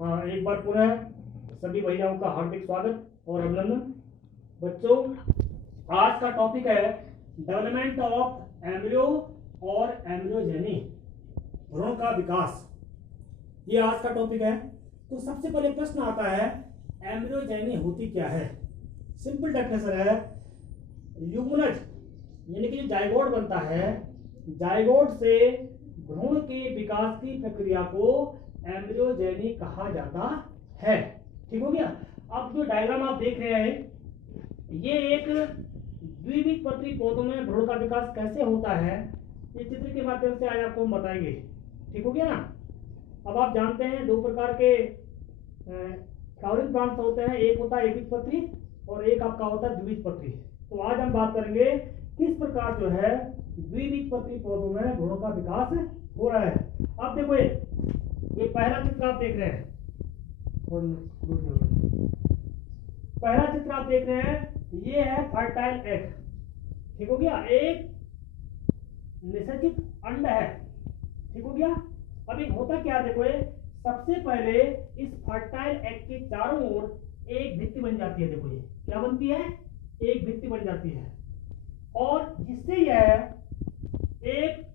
हाँ, एक बार पुनः सभी भैयाओं का हार्दिक स्वागत और अभिनंदन। बच्चों, आज का टॉपिक है डेवलपमेंट ऑफ एम्ब्रियो और एम्ब्रियोजेनी, भ्रूण का विकास। ये आज का टॉपिक है। तो सबसे पहले प्रश्न आता है, एम्ब्रियोजेनी होती क्या है? सिंपल डेफिनेशन है, युग्मनज यानी कि जो जाइगोट बनता है, जाइगोट से भ्रूण के विकास की प्रक्रिया को एम्ब्रियोजेनी कहा जाता है। ठीक हो गया। अब जो डायग्राम आप देख रहे हैं, ये एक द्विबीजपत्री पौधों में भ्रूण का विकास कैसे होता है, ये चित्र के माध्यम से आज आपको हम बताएंगे। ठीक हो गया ना। अब आप जानते हैं दो प्रकार के फ्लावरिंग प्लांट्स होते हैं, एक होता है एकबीजपत्री और एक आपका होता है द्विबीजपत्री। तो आज हम बात करेंगे किस प्रकार जो है द्विबीजपत्री पौधों में भ्रूण का विकास हो रहा है। अब देखो, ये पहला चित्र आप देख रहे हैं, पहला चित्र आप देख रहे हैं, ये है फर्टाइल एग। ठीक हो गया, एक निषेचित अंड है। ठीक हो गया। अब एक होता क्या, देखो सबसे पहले इस फर्टाइल एग के चारों ओर एक भित्ति बन जाती है। देखो ये क्या बनती है, एक भित्ति बन जाती है, और जिससे यह एक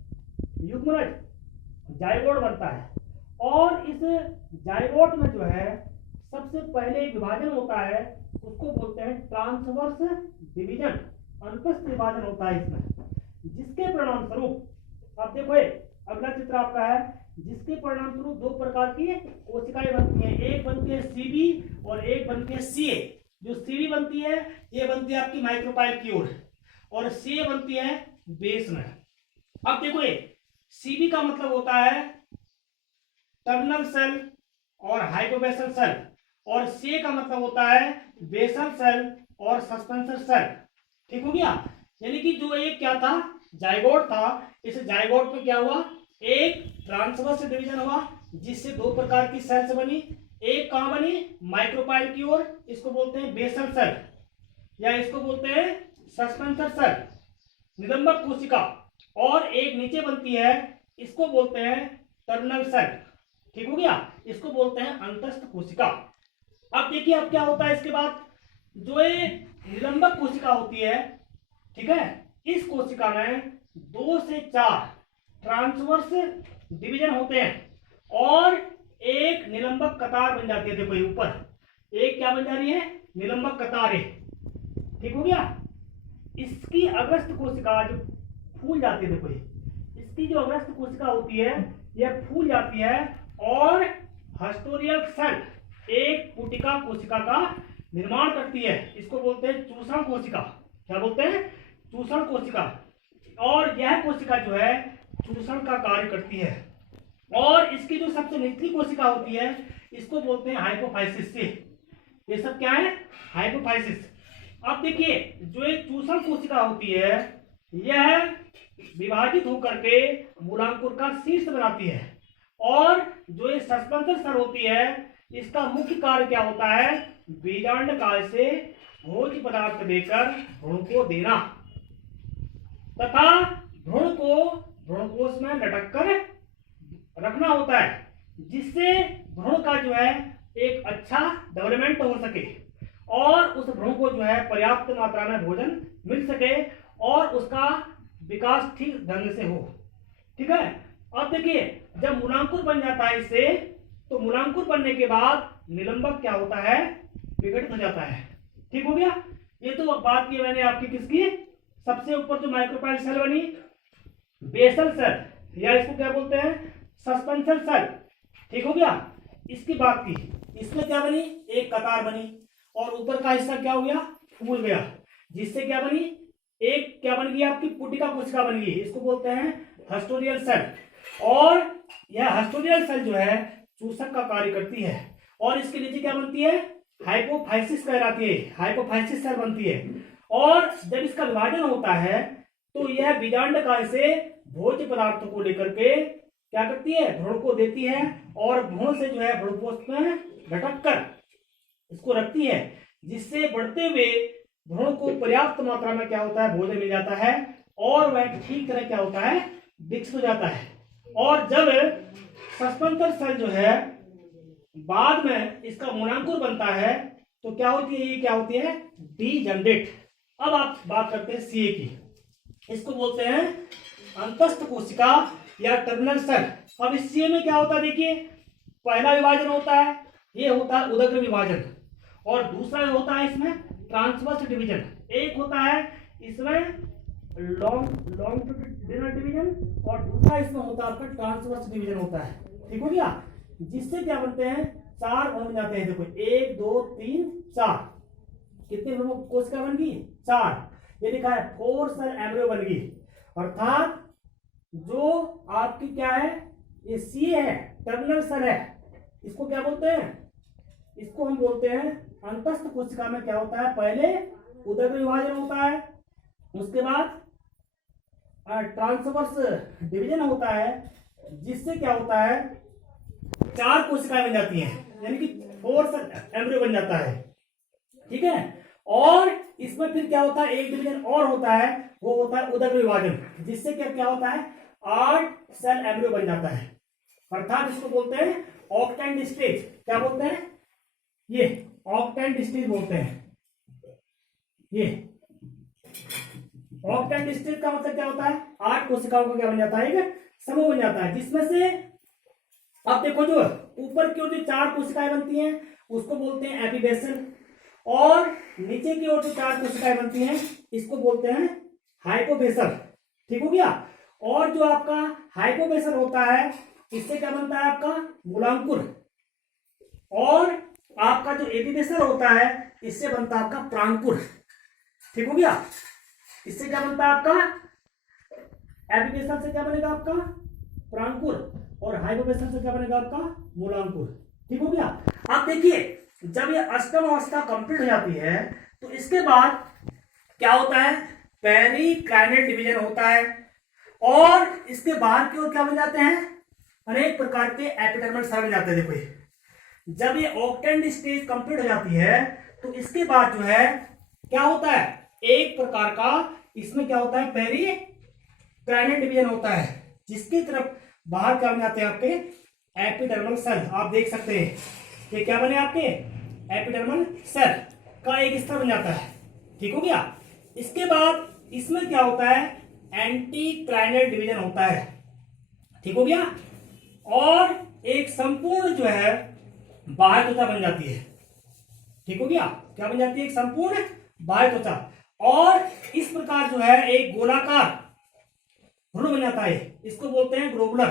युग्मनज जाइगोट बनता है। और इस जाइगोट में जो है सबसे पहले एक विभाजन होता है, उसको बोलते हैं ट्रांसवर्स डिवीजन, अनुप्रस्थ विभाजन होता है इसमें, जिसके परिणाम स्वरूप अब देखो अगला चित्र आपका है, जिसके परिणाम स्वरूप दो प्रकार की कोशिकाएं बनती हैं। एक बनती है सीबी और एक बनती है सीए। जो सीबी बनती है ये बनती है आपकी माइक्रोपाइल की ओर, और सीए बनती है बेस में। अब देखो सीबी का मतलब होता है टर्मिनल सेल और हाइपोबेसल सेल, और सी का मतलब होता है बेसल सेल और सस्पेंसर सेल। ठीक हो गया। यानी कि जो एक क्या था, जाइगोट था, इस जाइगोट में क्या हुआ, एक ट्रांसवर्स डिवीजन हुआ, जिससे दो प्रकार की सेल्स बनी। एक कहां बनी, माइक्रोपाइल की ओर, इसको बोलते हैं बेसल सेल, या इसको बोलते हैं सस्पेंसर सेल, निलंबक कोशिका। और एक नीचे बनती है, इसको बोलते हैं टर्मिनल सेल। ठीक हो गया, इसको बोलते हैं अंतस्थ कोशिका। अब देखिए अब क्या होता है इसके बाद, जो ये निलंबक कोशिका होती है, ठीक है, इस कोशिका में 2 से 4 ट्रांसवर्स डिवीजन होते हैं, और एक निलंबक कतार बन जाती है। देखो ये ऊपर एक क्या बन जा रही है, निलंबक कतार है। ठीक हो गया। इसकी अग्रस्थ कोशिका जो फूल जाती है, देखो ये इसकी जो अग्रस्थ कोशिका होती है यह फूल जाती है, और हस्टोरियल सेल एक पुटिका कोशिका का निर्माण करती है। इसको बोलते हैं चूषण कोशिका। क्या बोलते हैं, चूषण कोशिका। और यह कोशिका जो है चूषण का कार्य करती है। और इसकी जो सबसे निचली कोशिका होती है, इसको बोलते हैं हाइपोफाइसिस। ये सब क्या है, हाइपोफाइसिस। अब देखिए जो एक चूषण कोशिका होती है, यह विभाजित होकर के मूलांकुर का शीर्ष बनाती है। और जो ये सस्पेंसर सेल होती है, इसका मुख्य कार्य क्या होता है, बीजांड काल से भोज्य पदार्थ देकर भ्रूण को देना, तथा भ्रूण को भ्रूणकोश में लटक कर रखना होता है, जिससे भ्रूण का जो है एक अच्छा डेवलपमेंट हो सके, और उस भ्रूण को जो है पर्याप्त मात्रा में भोजन मिल सके, और उसका विकास ठीक ढंग से हो। ठीक है। अब देखिए जब मूलांकुर बन जाता है इससे, तो मूलांकुर बनने के बाद निलंबक क्या होता है, विघटित हो जाता है। ठीक हो गया। ये तो बात की मैंने आपकी किसकी, सबसे ऊपर जो माइक्रोपाइल सेल बनी, बेसल सेल, या इसको क्या बोलते हैं, सस्पेंसर सेल। ठीक हो गया। इसकी बात की, इसमें क्या बनी, एक कतार बनी, और ऊपर का हिस्सा क्या हो गया, फूल गया, जिससे क्या बनी, एक क्या बन गई आपकी पुटिका कोशिका बन गई। इसको बोलते हैं हस्टोरियल सेल। और यह हस्टोरियल सेल जो है चूषक का कार्य करती है, और इसके नीचे क्या बनती है, हाइपोफाइसिस कहलाती है, हाइपोफाइसिस सेल बनती है। और जब इसका विभाजन होता है, तो यह बीजांड काल से भोज्य पदार्थों को लेकर के क्या करती है, भ्रूण को देती है, और भ्रूण से जो है भ्रूणकोश में लटक कर इसको रखती है, जिससे बढ़ते हुए भ्रूण को पर्याप्त मात्रा में क्या होता है, भोजन मिल जाता है, और वह ठीक तरह क्या होता है, विकसित हो जाता है। और जब सस्पेंसर सेल जो है बाद में इसका मूलांकुर बनता है तो क्या होती है, ये क्या होती है, डीजनरेट। अब आप बात करते हैं सीए की। इसको बोलते हैं अंतस्थ कोशिका या टर्मिनल सेल। अब इस सीए में क्या होता है, देखिए पहला विभाजन होता है, ये होता है उदग्र विभाजन, और दूसरा होता है इसमें ट्रांसवर्स डिवीजन। एक होता है इसमें लॉन्गिट्यूडिनल डिवीजन, और दूसरा इसमें होता है आपका ट्रांसवर्स डिवीजन होता है। ठीक हो गया। जिससे क्या बनते हैं, चार बन जाते हैं। देखो 1 2 3 4, कितने कोशिका बन गई, 4। ये लिखा है 4 सेल एम्ब्रियो बन गई। अर्थात जो आपकी क्या है, ये सी है, टर्मिनल सेल है, इसको क्या बोलते हैं, इसको हम बोलते हैं अंतस्थ कोशिका में क्या होता है, पहले उदग्र विभाजन होता है, उसके बाद ट्रांसवर्स डिवीजन होता है, जिससे क्या होता है 4 कोशिकाएं बन जाती हैं, यानी कि 4 एम्ब्रियो बन जाता है। ठीक है। और इसमें फिर क्या होता है, एक डिवीजन और होता है, वो होता है उदग्र विभाजन, जिससे क्या क्या होता है 8 सेल एम्ब्रियो बन जाता है। अर्थात इसको बोलते हैं ऑक्टेंट स्टेज। क्या बोलते हैं, ये ऑक्टेंट स्टेज बोलते हैं। ये ऑक्टेंट स्टेज का मतलब क्या होता है, 8 कोशिकाओं का क्या बन जाता है, एक समूह बन जाता है, जिसमें से अब देखो जो ऊपर की ओर जो 4 कोशिकाएं बनती हैं उसको बोलते हैं एपिबेसल, और नीचे की ओर जो 4 कोशिकाएं बनती हैं इसको बोलते हैं हाइपोबेसल। ठीक हो गया। और जो आपका हाइपोबेसल होता है इससे क्या बनता है आपका मूलांकुर, और आपका जो एपिबेसल होता है इससे बनता है आपका प्रांकुर। ठीक हो गया। इससे क्या बनता है आपका, एपिबेसल से क्या बनेगा आपका प्रांकुर, और हाइपोबेसल से क्या बनेगा आपका मूलांकुर। ठीक हो गया। अब देखिए जब ये अष्टम अवस्था कंप्लीट हो जाती है तो इसके बाद क्या होता है, पेरिकाइनेल डिवीजन होता है, और इसके बाहर की ओर क्या बन जाते हैं, अनेक प्रकार के एपिडर्मल सेल बन जाते हैं। देखो ये जब ये ऑक्टेंट स्टेज कंप्लीट हो जाती है तो इसके बाद जो है क्या होता है, एक प्रकार का इसमें क्या होता है पेरिकाइनेल डिवीजन होता है, जिसकी तरफ बाहर क्या बन जाते हैं आपके एपिडर्मल सेल। आप देख सकते हैं ये क्या बने आपके एपिडर्मल सेल का एक स्तर बन जाता है। ठीक हो गया। इसके बाद इसमें क्या होता है, एंटीक्राइनल डिवीजन होता है। ठीक हो गया। और एक संपूर्ण जो है बाह्य त्वचा बन जाती है। ठीक हो गया। क्या बन जाती है, एक संपूर्ण बाह्य त्वचा, और इस प्रकार जो है एक गोलाकार भ्रूण बन जाता है, इसको बोलते हैं ग्लोबुलर।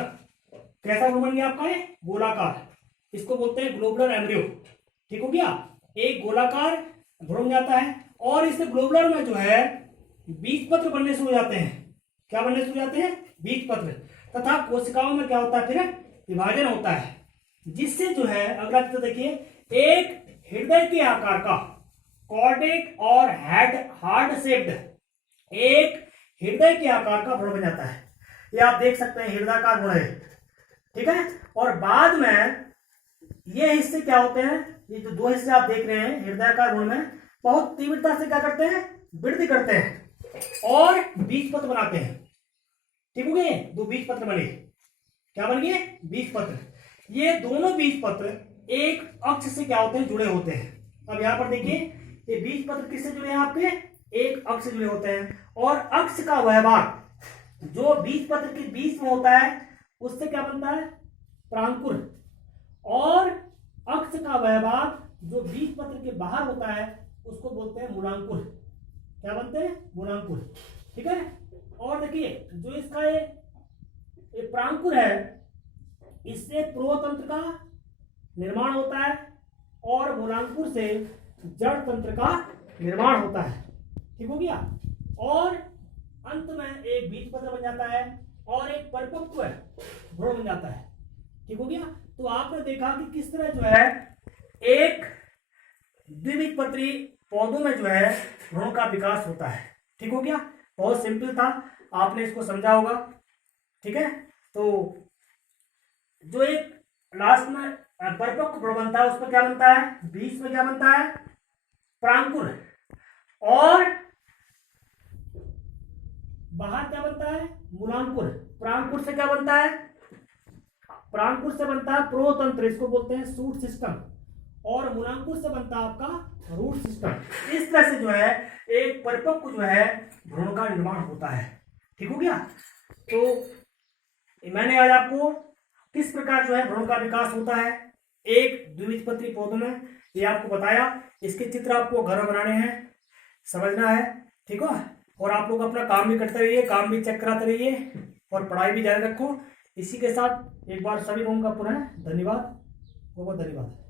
कैसा भ्रूण बन गया आपका, है गोलाकार, इसको बोलते हैं ग्लोबुलर एम्ब्रियो। ठीक हो गया। एक गोलाकार भ्रूण बन जाता है, और इस ग्लोबुलर में जो है बीजपत्र बनने शुरू हो जाते हैं। क्या बनने शुरू हो जाते हैं, बीजपत्र, तथा कोशिकाओं में क्या होता है फिर विभाजन होता है, जिससे जो है अगला चित्र देखिए, एक हृदय के आकार का कॉर्डेट और हार्ड शेप्ड एक हृदय के आकार का भ्रूण बन जाता है। ये आप देख सकते हैं हृदयाकार भ्रूण है। ठीक है। और बाद में ये हिस्से क्या होते हैं, ये जो 2 हिस्से आप देख रहे हैं हृदयाकार भ्रूण में, बहुत तीव्रता से क्या करते हैं, वृद्धि करते हैं और बीजपत्र बनाते हैं। ठीक हो गए, 2 बीजपत्र बने। क्या बन गए, बीजपत्र। ये दोनों बीजपत्र एक अक्ष से क्या होते हैं, जुड़े होते हैं। अब यहां पर देखिए ये बीजपत्र किससे जुड़े हैं आपके, एक अक्ष से जुड़े होते हैं, और अक्ष का वह भाग जो बीजपत्र के बीच में होता है उससे क्या बनता है, प्रांकुर, और अक्ष का वह भाग जो बीजपत्र के बाहर होता है उसको बोलते हैं मूलांकुर। क्या बनते हैं, मूलांकुर। ठीक है। और देखिए जो इसका ये प्रांकुर है, इससे प्रोतंत्र का निर्माण होता है, और मूलांकुर से जड़ तंत्र का निर्माण होता है। ठीक हो गया। और अंत में एक बीजपत्र बन जाता है और एक परिपक्व भ्रूण बन जाता है। ठीक हो गया। तो आपने देखा कि किस तरह जो है एक द्विबीजपत्री पौधों में जो है भ्रूण का विकास होता है। ठीक हो गया। बहुत सिंपल था, आपने इसको समझा होगा। ठीक है। तो जो एक लास्ट में परिपक्व भ्रूण बनता है उसमें क्या बनता है, बीच में क्या बनता है, प्रांकुर, और बाहर क्या बनता है, मूलांकुर। प्रांकुर से क्या बनता है, प्रांकुश से बनता है प्रोतंत्र, इसको बोलते हैं शूट सिस्टम, और मूलांकुश से बनता है आपका रूट सिस्टम। इस तरह से जो है एक परिपक्व जो है भ्रूण का निर्माण होता है। ठीक हो गया। तो मैंने आज आपको किस प्रकार जो है भ्रूण का विकास होता है एक द्विबीजपत्री पौधों में, ये आपको बताया। इसके चित्र आपको घर में बनाने हैं, समझना है। ठीक है। और आप लोग अपना काम भी करते रहिए, काम भी चेक कराते रहिए, और पढ़ाई भी जारी रखो। इसी के साथ एक बार सभी लोगों का पुनः धन्यवाद, बहुत बहुत धन्यवाद।